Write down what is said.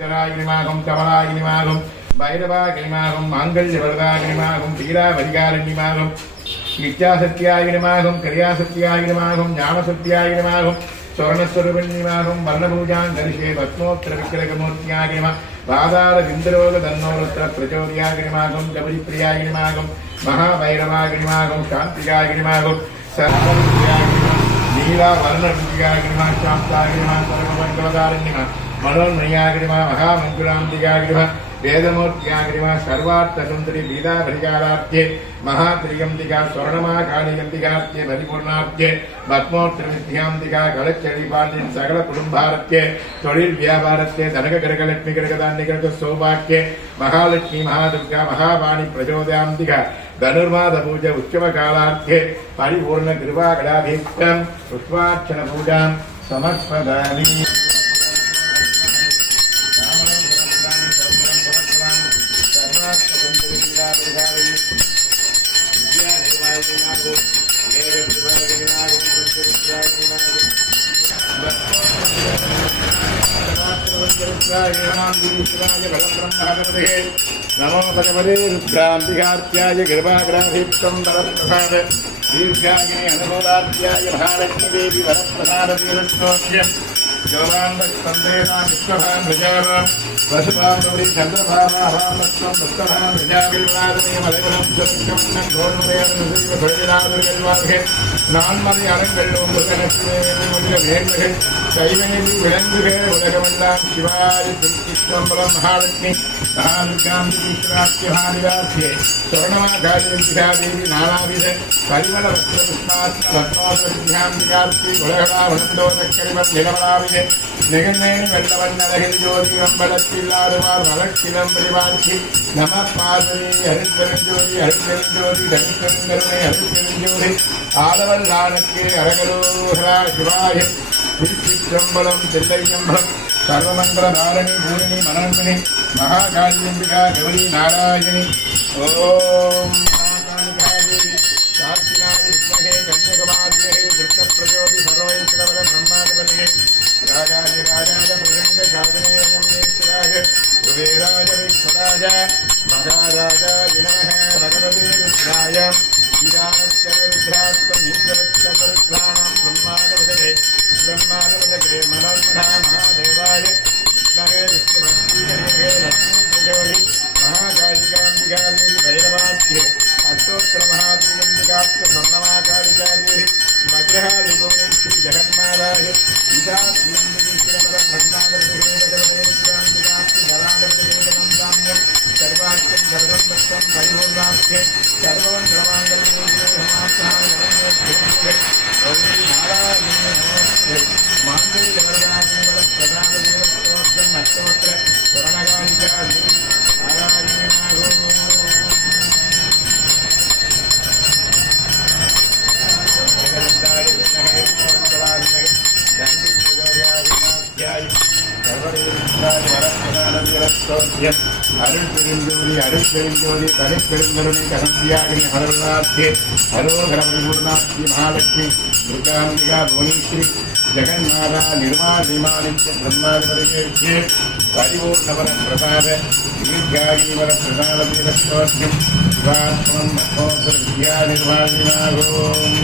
உத்தராகினிமாகும் கமலாகினிமாகும் பைரவாகினிமாகும் மாங்கல்யவரதாகினிமாகும் வீராவதிகாரண்யமாகும் நித்யாசக்தியாகினிமாகும் கிரியாசக்தியாகினிமாகும் ஞானசக்தியாகினிமாகும் ஸ்வர்ணஸ்வரூபிணிமாகும் வர்ணபூஜாம் கரிஷே பத்மோத்திர விக்கிரகமூர்த்தியாகினிமா பாதார விந்தரோக தன்னோருத்திர பிரச்சோதியாகினிமாகும் கபரிப்பிரியாகினிமாகும் மகாபைரவாகினிமாகும் சாந்திகாகினிமாகும் சர்வவித்யாகினிமா நீலா வர்ணவித்யாகினிமா சாந்தாகினிமா சர்வமங்கலதாரண்யமா மனோன்மணியாகினிமா மகாமங்குலாம்பிகாகினிமா வேதமூர்த்தியாகினிமா சர்வார்த்தசுந்தரி பீதாபரிகாரார்த்தியே மகாத்ரியம்பிகா ஸ்வர்ணமா காளிகம்பிகார்த்தியே பரிபூர்ணார்த்தியே பத்மோத்திரவித்யாம்பிகா கலச்செழிபாண்டின் சகல குடும்பாரத்தியே தொழில் வியாபாரத்தே தனக கிரகலட்சுமி கிரகதாண்டி கிரக சௌபாக்கியே மகாலட்சுமி மகாதுர்கா மகாவாணி பிரச்சோதயாம்பிகா धनुर्माद पूजा उत्सव कालार्थे परिपूर्ण कृपा कटाभीष्टं पुष्पार्चन पूजां समर्पयामि। नमो भगवते रुद्राम्बिकार्त्याय कृपाग्राधित्वं वरप्रसाद दीर्घाग्ने अनुमोदार्त्याय महालक्ष्मीदेवी वरप्रसादवीरस्तोत्र्यं योगान्तस्कन्देना विश्वभां भजामः वसुभानुरि चन्द्रभावाभामस्त्वं वस्तभां भजाविर्वादनीयमलगनं चतुर्कमन्नं घोर्मदयनसैव भजनादुर्गल्वाभे நான்மறை அறங்கள்ளும் வேண்டுகள் கைவேலி விலங்குகள் உலகமெல்லாம் சிவாய திருச்சிற்றம்பலம் மகாலட்சுமி மகாதுர்காம்பிகேஸ்வராத்யஹாரியார்த்தியே ஸ்வர்ணமாகாரியம்பிகாதேவி நானாவித பரிமள வஸ்திரபுஷ்பாஸ்திரத்வாசம்பிகாம்பிகார்த்தி உலகளாவந்தோதக்கரிமம் நிலவலாவித நிகழ்நேனி வெள்ளவண்ணழகில் ஜோதி அம்பலத்தில்லாடுவார் வளர்ச்சிலம் வழிவாழ்ச்சி நம பார்வதி ஹரித்தெருஞ்சோதி ஹரித்தெருஞ்சோதி ஹரித்தெருங்கருணை ஹரித்தெருஞ்சோதி ஆதவன் நானுக்கு அரகரோகரா சிவாய திருச்சிற்றம்பலம் தில்லையம்பலம் சர்வமங்கல தாரணி பூரணி மனோன்மணி மகாகாளியம்பிகா கௌரி நாராயணி ஓம் மகாகாளிகாதேவி சாத்தினாய வித்மகே கன்யகுமாரியே திருக்கப்பிரஜோதி சர்வைஸ்வர பிரம்மாதிபதியே ராஜாதி ராஜாத பிரசங்க சாதனேயம் நேஸ்வராக குபேராஜ விஸ்வராஜ மகாராஜ வினமஹ பகவதே ருத்ராய ீராச்சருத்ராத்மம் ஈஸ்வரச்சருத்ராணாம் பிரம்மாதவதே பிரம்மாதவதே மனோன்மனா மகாதேவாய விஷ்ணவே விஷ்ணுபக்திகரே லக்ஷ்மீபூஜோதி மகாகாளிகாம்பிகாதேவி பைரவாத்யே அஷ்டோத்தர மகாதிரியம்பிகாப்த சொர்ணமாகாளிகாதேவி வஜ்ரகாளி புவனேஸ்வரி ஜெகன்மாதாய ஈசாத்மீஸ்வரமத பிரம்மாதவதேவகவதேவிக்ராம்பிகாப்த ஜலாதவதேவனம் சாமியம் சர்வாக்கியம் சர்வம் தத்தம் பரிபூர்ணாப்தே சர்வம் சர்வாங்கல்யே அருள்பெருஞ்சோதி அருள்பெருஞ்சோதி தனிப்பெருங்கருணை கரந்தியாகினி ஹரநாத்யே ஹரோஹர பரிபூர்ணாத்ரி மகாலட்சுமி துர்காம்பிகா புவனேஸ்வரி ஜெகன்மாதா நிர்மாதிமானித்ய பிரம்மாதிபதிகே பரிபூர்ணவர பிரசாத தீர்காயீவர பிரசாத வீரஸ்தோத்யம் சிவாத்மம் மகோதர வித்யா நிர்வாகினாகோம்